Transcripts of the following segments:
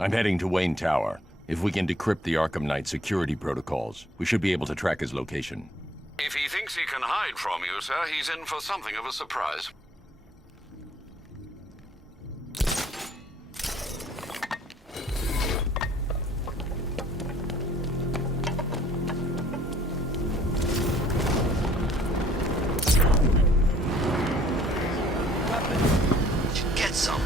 I'm heading to Wayne Tower. If we can decrypt the Arkham Knight security protocols, we should be able to track his location. If he thinks he can hide from you, sir, he's in for something of a surprise. Get some.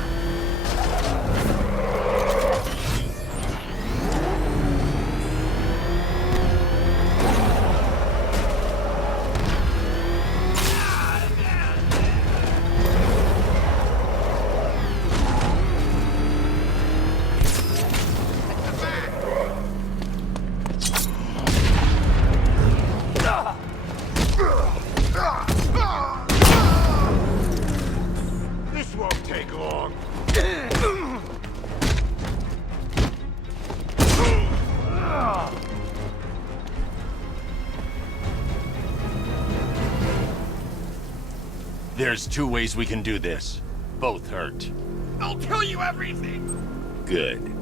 This won't take long. There's two ways we can do this. Both hurt. I'll tell you everything! Good. It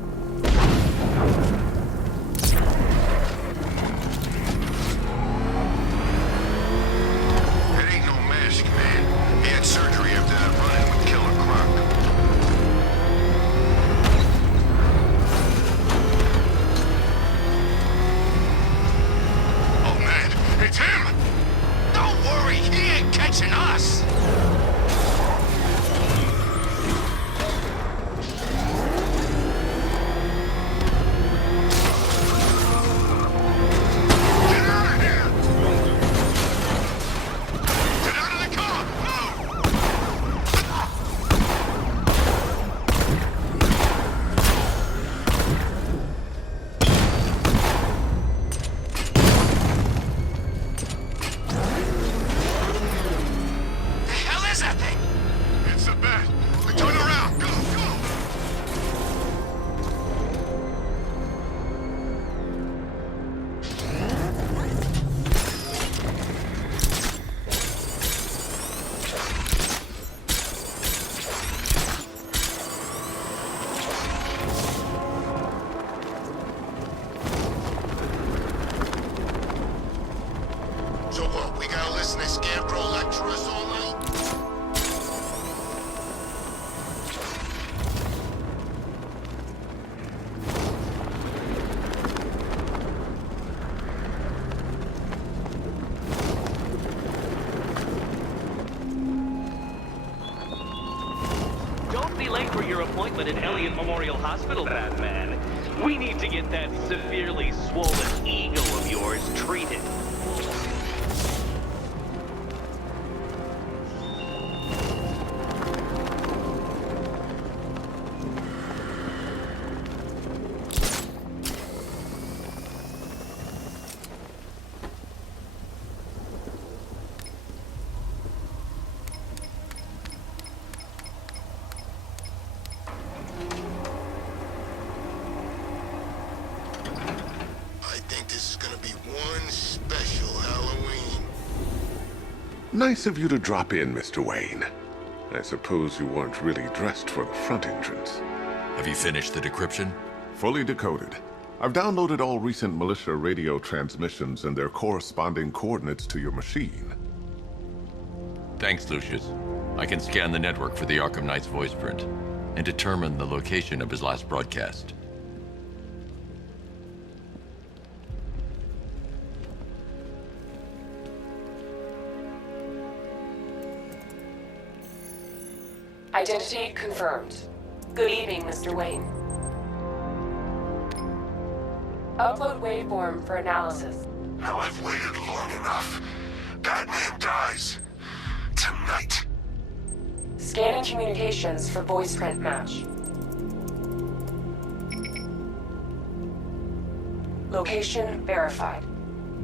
ain't no mask, man. He had surgery after that run-in with Killer Croc. Oh, man, it's him! Don't worry, he ain't catching us! Get out of here! Get out of the car! Move! The hell is that thing? It's a bat. Turn around. Go, go. So what, we gotta listen to Scarecrow lecture us all night? Don't be late for your appointment at Elliott Memorial Hospital, Batman. We need to get that severely swollen ego of yours treated. I think this is gonna be one special Halloween. Nice of you to drop in, Mr. Wayne. I suppose you weren't really dressed for the front entrance. Have you finished the decryption? Fully decoded. I've downloaded all recent militia radio transmissions and their corresponding coordinates to your machine. Thanks, Lucius. I can scan the network for the Arkham Knight's voice print and determine the location of his last broadcast. Identity confirmed. Good evening, Mr. Wayne. Upload waveform for analysis. Now I've waited long enough. Batman dies. Tonight. Scanning communications for voice print match. Location verified.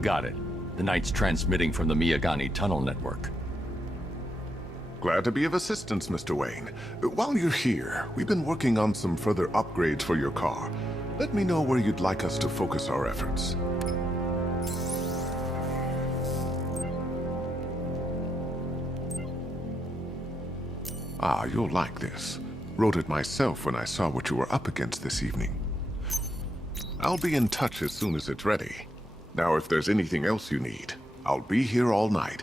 Got it. The Knight's transmitting from the Miyagani tunnel network. Glad to be of assistance, Mr. Wayne. While you're here, we've been working on some further upgrades for your car. Let me know where you'd like us to focus our efforts. Ah, you'll like this. Wrote it myself when I saw what you were up against this evening. I'll be in touch as soon as it's ready. Now, if there's anything else you need, I'll be here all night.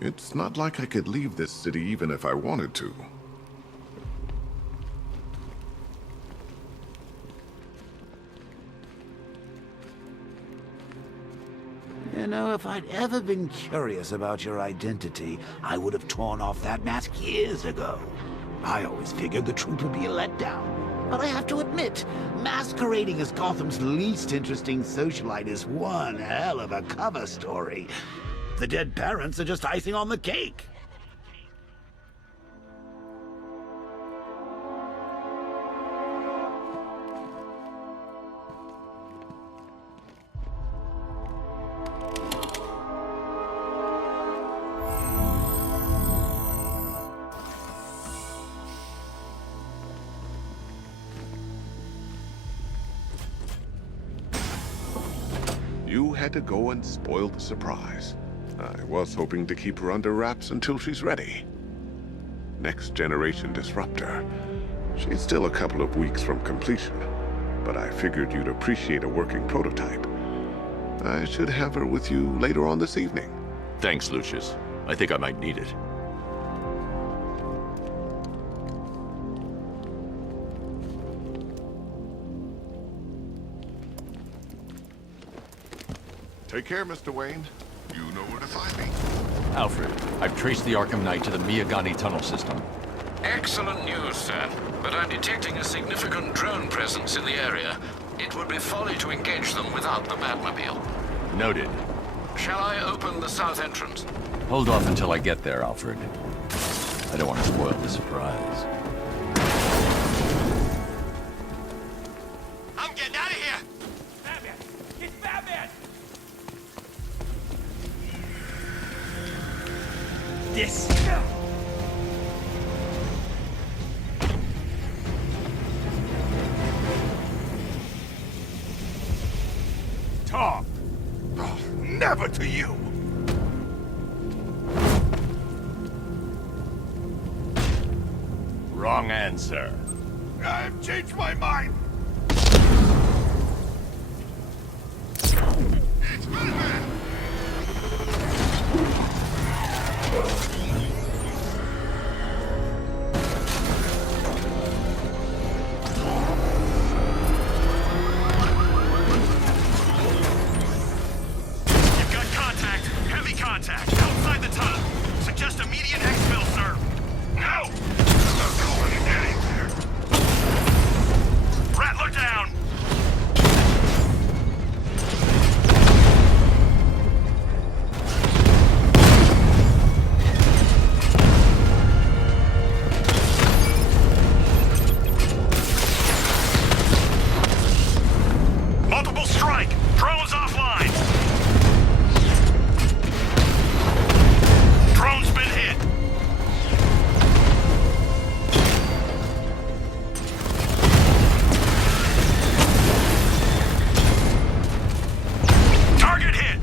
It's not like I could leave this city even if I wanted to. You know, if I'd ever been curious about your identity, I would have torn off that mask years ago. I always figured the truth would be a letdown. But I have to admit, masquerading as Gotham's least interesting socialite is one hell of a cover story. The dead parents are just icing on the cake. You had to go and spoil the surprise. I was hoping to keep her under wraps until she's ready. Next generation disruptor. She's still a couple of weeks from completion, but I figured you'd appreciate a working prototype. I should have her with you later on this evening. Thanks, Lucius. I think I might need it. Take care, Mr. Wayne. You know where to find me. Alfred, I've traced the Arkham Knight to the Miyagani tunnel system. Excellent news, sir. But I'm detecting a significant drone presence in the area. It would be folly to engage them without the Batmobile. Noted. Shall I open the south entrance? Hold off until I get there, Alfred. I don't want to spoil the surprise. I'm getting out of here! Batman! It's Batman! This. Talk! Oh, never to you! Wrong answer. I've changed my mind! It's Batman! You've got contact. Heavy contact. Outside the tunnel. Suggest immediate exfil, sir. No! I'm not going anywhere. Rattler down! Multiple strike! Drones offline! Drone's been hit! Target hit!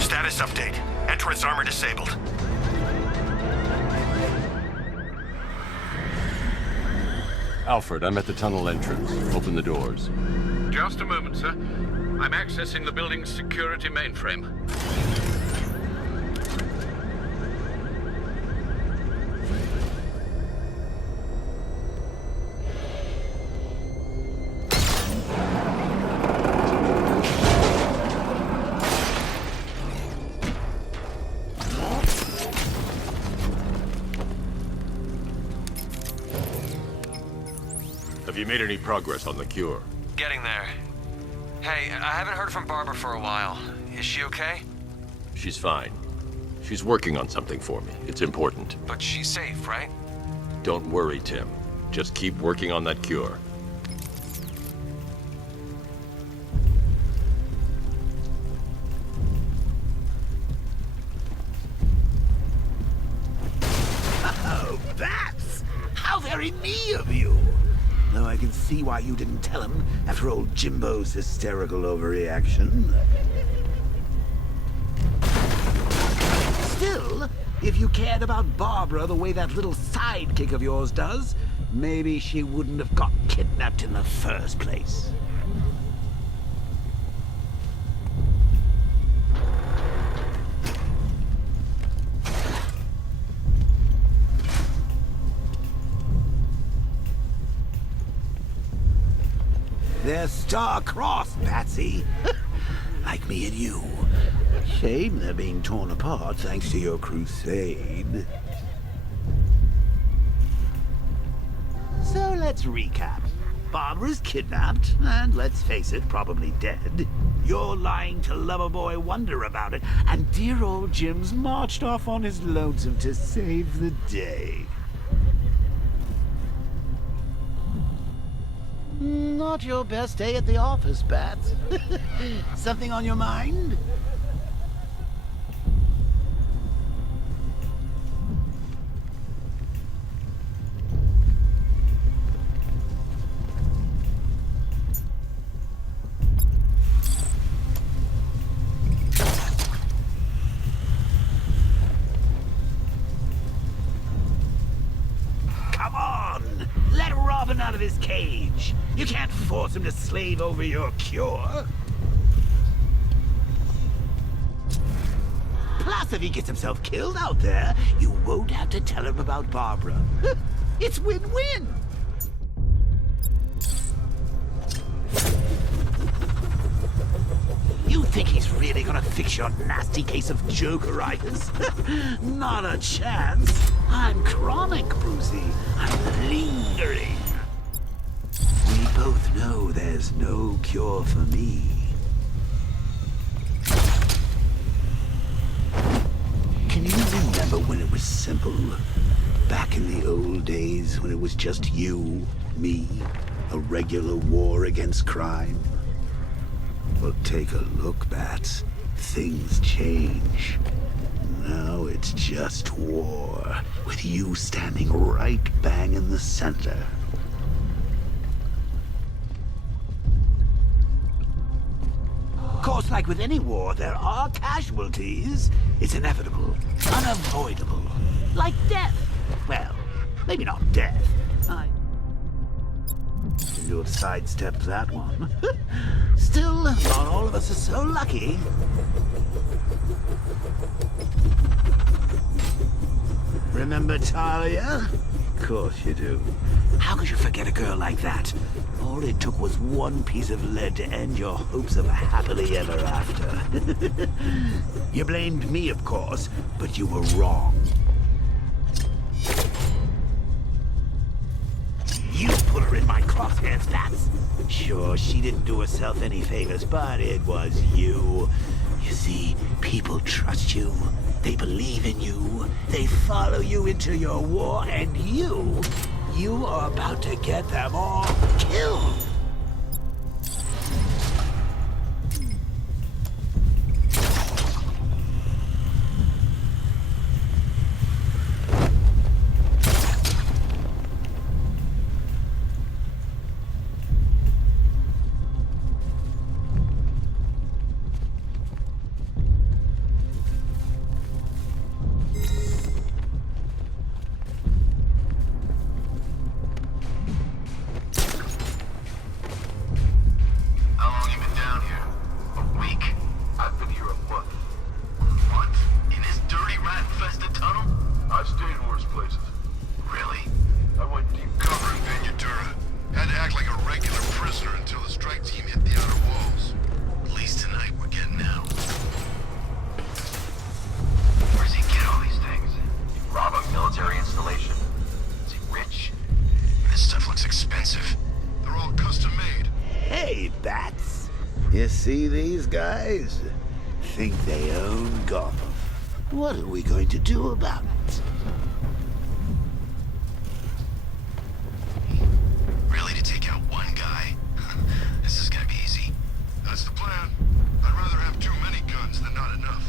Status update. Entrance armor disabled. Alfred, I'm at the tunnel entrance. Open the doors. Just a moment, sir. I'm accessing the building's security mainframe. Have you made any progress on the cure? Getting there. Hey, I haven't heard from Barbara for a while. Is she okay? She's fine. She's working on something for me. It's important. But she's safe, right? Don't worry, Tim. Just keep working on that cure. Oh, bats! How very me of you! Though I can see why you didn't tell him after old Jimbo's hysterical overreaction. Still, if you cared about Barbara the way that little sidekick of yours does, maybe she wouldn't have got kidnapped in the first place. They're star-crossed, Patsy. Like me and you. Shame they're being torn apart thanks to your crusade. So let's recap. Barbara's kidnapped, and let's face it, probably dead. You're lying to Loverboy Wonder about it, and dear old Jim's marched off on his lonesome to save the day. Not your best day at the office, Bats. Something on your mind? Come on! Let Robin out of his cage! You can't force him to slave over your cure! Plus, if he gets himself killed out there, you won't have to tell him about Barbara. It's win-win! You think he's really gonna fix your nasty case of Jokeritis? Not a chance. I'm chronic, Brucey. I'm lingering. We both know there's no cure for me. Can you remember when it was simple? Back in the old days when it was just you, me, a regular war against crime? Well, take a look, Bats. Things change. Now it's just war, with you standing right bang in the center. Of course, like with any war, there are casualties. It's inevitable, unavoidable. Like death. Well, maybe not death. I seem to have sidestepped that one. Still, not all of us are so lucky. Remember Talia? Of course you do. How could you forget a girl like that? All it took was one piece of lead to end your hopes of a happily ever after. You blamed me, of course, but you were wrong. You put her in my crosshairs, Bats. Sure, she didn't do herself any favors, but it was you. You see, people trust you. They believe in you. They follow you into your war, and you are about to get them all killed. You see these guys? Think they own Gotham. What are we going to do about it? Really, to take out one guy? This is gonna be easy. That's the plan. I'd rather have too many guns than not enough.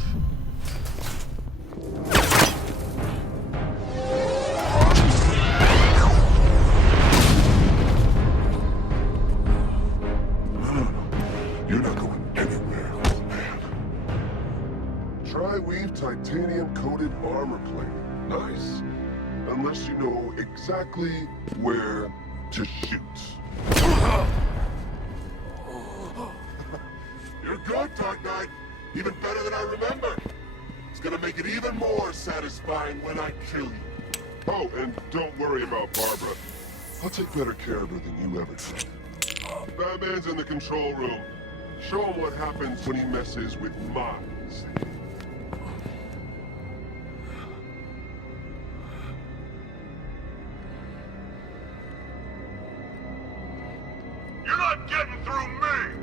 titanium-coated armor plate. Nice. Unless you know exactly where to shoot. You're good, Dark Knight. Even better than I remember. It's gonna make it even more satisfying when I kill you. Oh, and don't worry about Barbara. I'll take better care of her than you ever did. Batman's in the control room. Show him what happens when he messes with minds. You're not getting through me!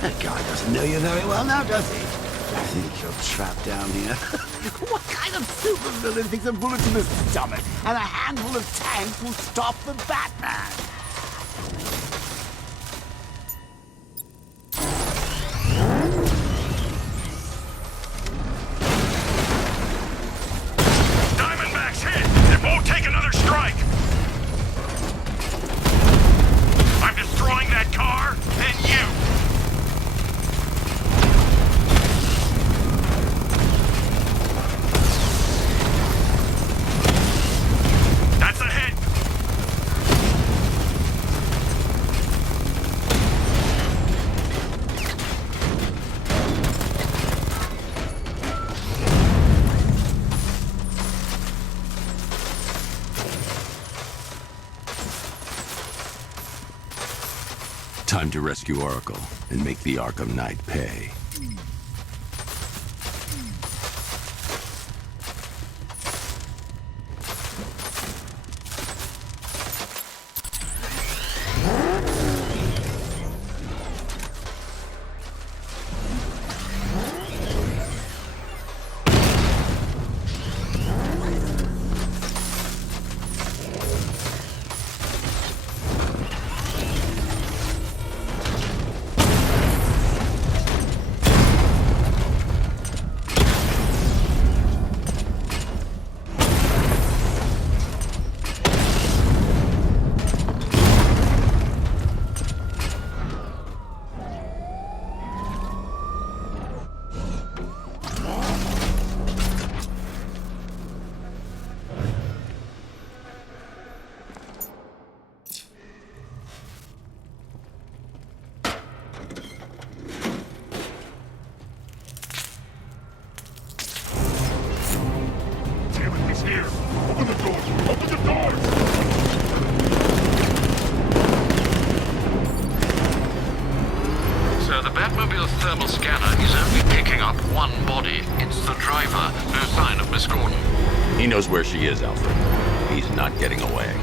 That guy doesn't know you very well now, does he? I think you're trapped down here. What kind of supervillain thinks a bullet in the stomach and a handful of tanks will stop the Batman? Diamondback's hit! It won't take another strike! I'm destroying that car, then you! That's a hit! Time to rescue Oracle and make the Arkham Knight pay. Here! Open the doors! Open the doors! So the Batmobile's thermal scanner is only picking up one body. It's the driver. No sign of Miss Gordon. He knows where she is, Alfred. He's not getting away.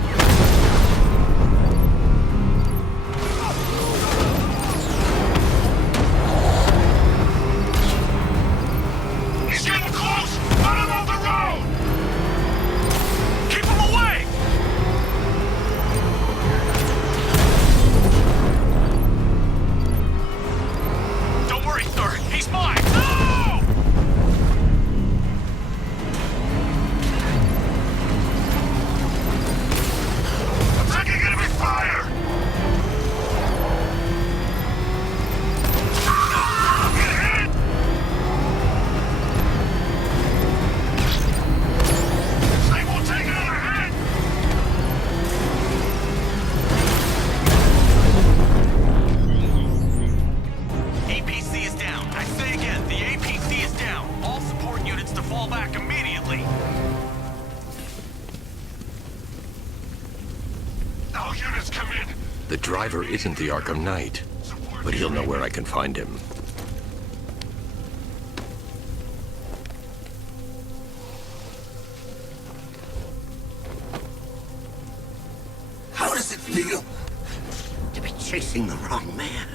quickly! All units come in! The driver isn't the Arkham Knight, but he'll know where I can find him. How does it feel to be chasing the wrong man?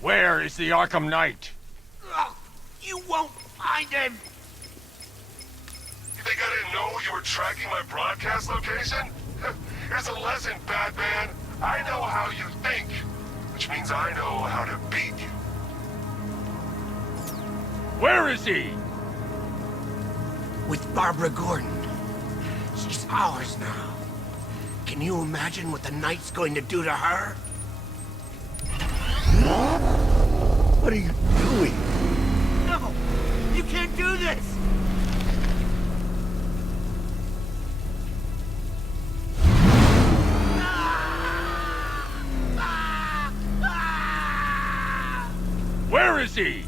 Where is the Arkham Knight? Oh, you won't find him! You think I didn't know you were tracking my broadcast location? Here's a lesson, Batman. I know how you think, which means I know how to beat you. Where is he? With Barbara Gordon. She's ours now. Can you imagine what the Knight's going to do to her? What are you doing? No! You can't do this! Where is he?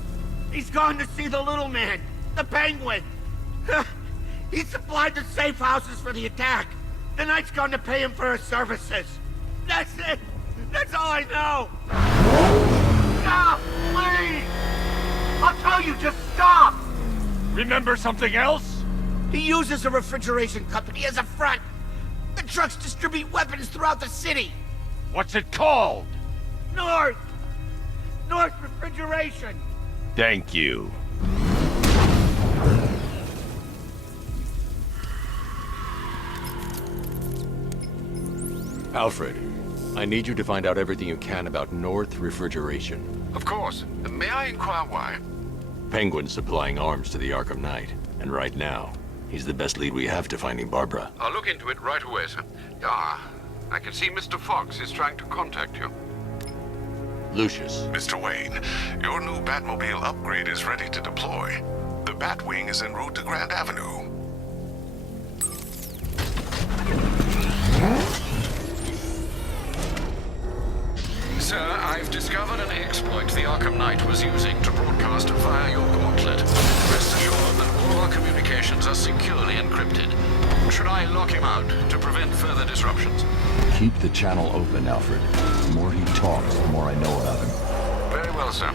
He's gone to see the little man, the Penguin. He supplied the safe houses for the attack. The Knight's gone to pay him for his services. That's it. That's all I know. Stop, please. I'll tell you, just stop. Remember something else? He uses a refrigeration company as a front. The trucks distribute weapons throughout the city. What's it called? North Refrigeration. Thank you. Alfred, I need you to find out everything you can about North Refrigeration. Of course. May I inquire why? Penguin's supplying arms to the Arkham Knight, and right now, he's the best lead we have to finding Barbara. I'll look into it right away, sir. Ah, I can see Mr. Fox is trying to contact you. Lucius, Mr. Wayne, your new Batmobile upgrade is ready to deploy. The Batwing is en route to Grand Avenue. Sir, I've discovered an exploit the Arkham Knight was using to broadcast via your gauntlet. Rest assured that all our communications are securely encrypted. Should I lock him out to prevent further disruptions? keep the channel open, Alfred. The more he talks, the more I know about him. Very well, sir.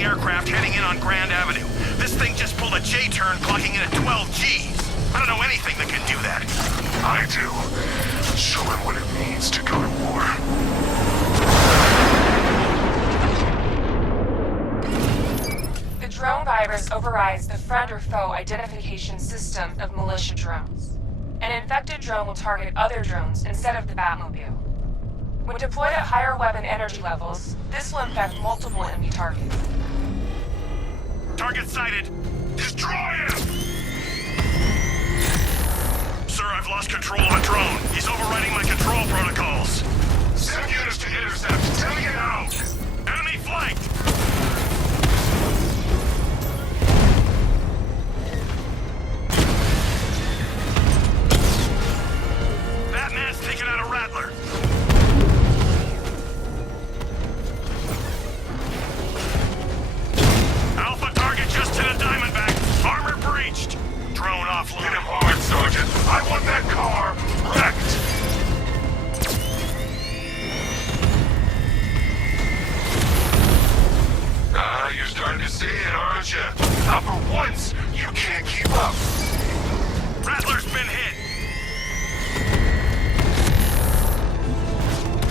Aircraft heading in on Grand Avenue. This thing just pulled a J-turn, clocking in at 12 Gs. I don't know anything that can do that. I do. Show him what it means to go to war. The drone virus overrides the friend or foe identification system of militia drones. An infected drone will target other drones instead of the Batmobile. When deployed at higher weapon energy levels, this will infect multiple enemy targets. Target sighted. Destroy him! Sir, I've lost control of a drone. He's overriding my control protocols. Send units to intercept. Tell you now! Enemy flanked! Batman's taken out a Rattler. Alpha target just hit a Diamondback. Armor breached. Drone offloaded. Hit him hard, Sergeant. I want that car wrecked. Ah, you're starting to see it, aren't you? Not for once, you can't keep up. Rattler's been hit.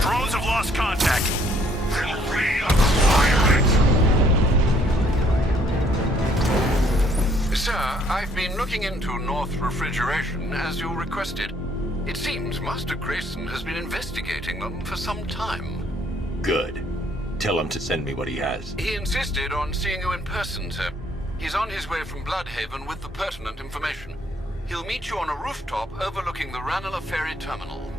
Drones have lost contact. Then reacquire it. Sir, I've been looking into North Refrigeration as you requested. It seems Master Grayson has been investigating them for some time. Good. Tell him to send me what he has. He insisted on seeing you in person, sir. He's on his way from Bloodhaven with the pertinent information. He'll meet you on a rooftop overlooking the Ranelagh Ferry Terminal.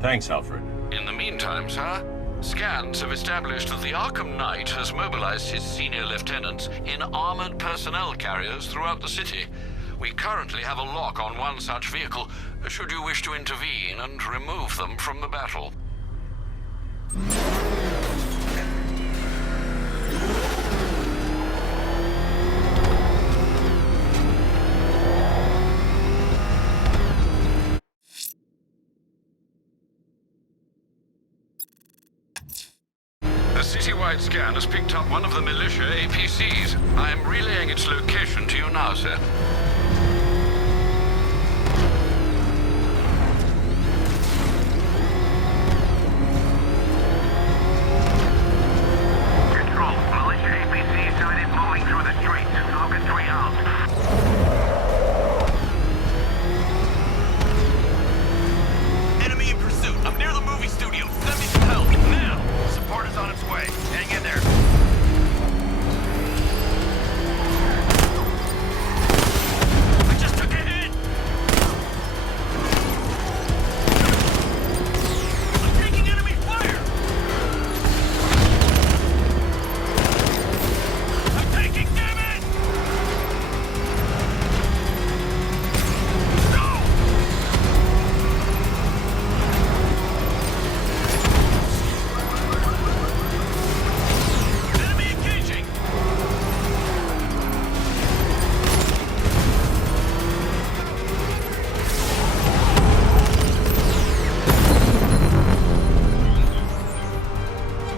Thanks, Alfred. In the meantime, sir, scans have established that the Arkham Knight has mobilized his senior lieutenants in armored personnel carriers throughout the city. We currently have a lock on one such vehicle, should you wish to intervene and remove them from the battle. A citywide scan has picked up one of the militia APCs. I am relaying its location to you now, sir. Control, militia APC sighted moving through the streets. Focus 3 out. Enemy in pursuit. I'm near the movie studio. Send me some help, now! Support is on its way. Hang in there. I just took a hit! I'm taking enemy fire! I'm taking damage! No! Enemy engaging!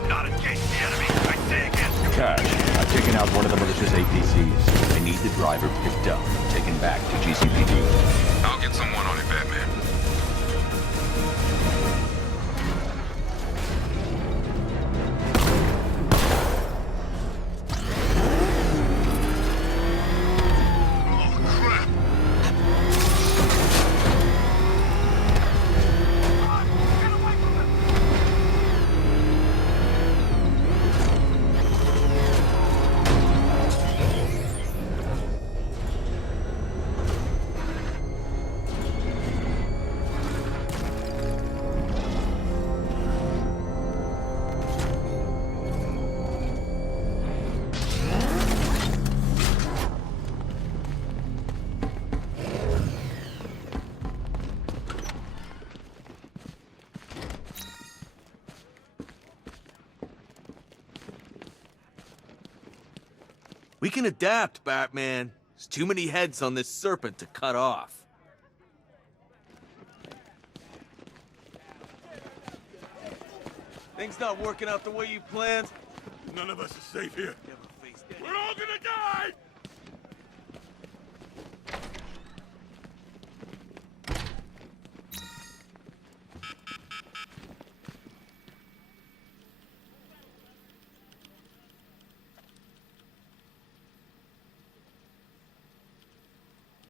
Not engage the enemy! I say again! Cash, I've taken out one of the militia's APCs. I need the driver picked up and taken back to GCPD. I'll get someone on it, Batman. Oh, crap! We can adapt, Batman. There's too many heads on this serpent to cut off. Things not working out the way you planned? None of us is safe here. Never faced any. We're all gonna die!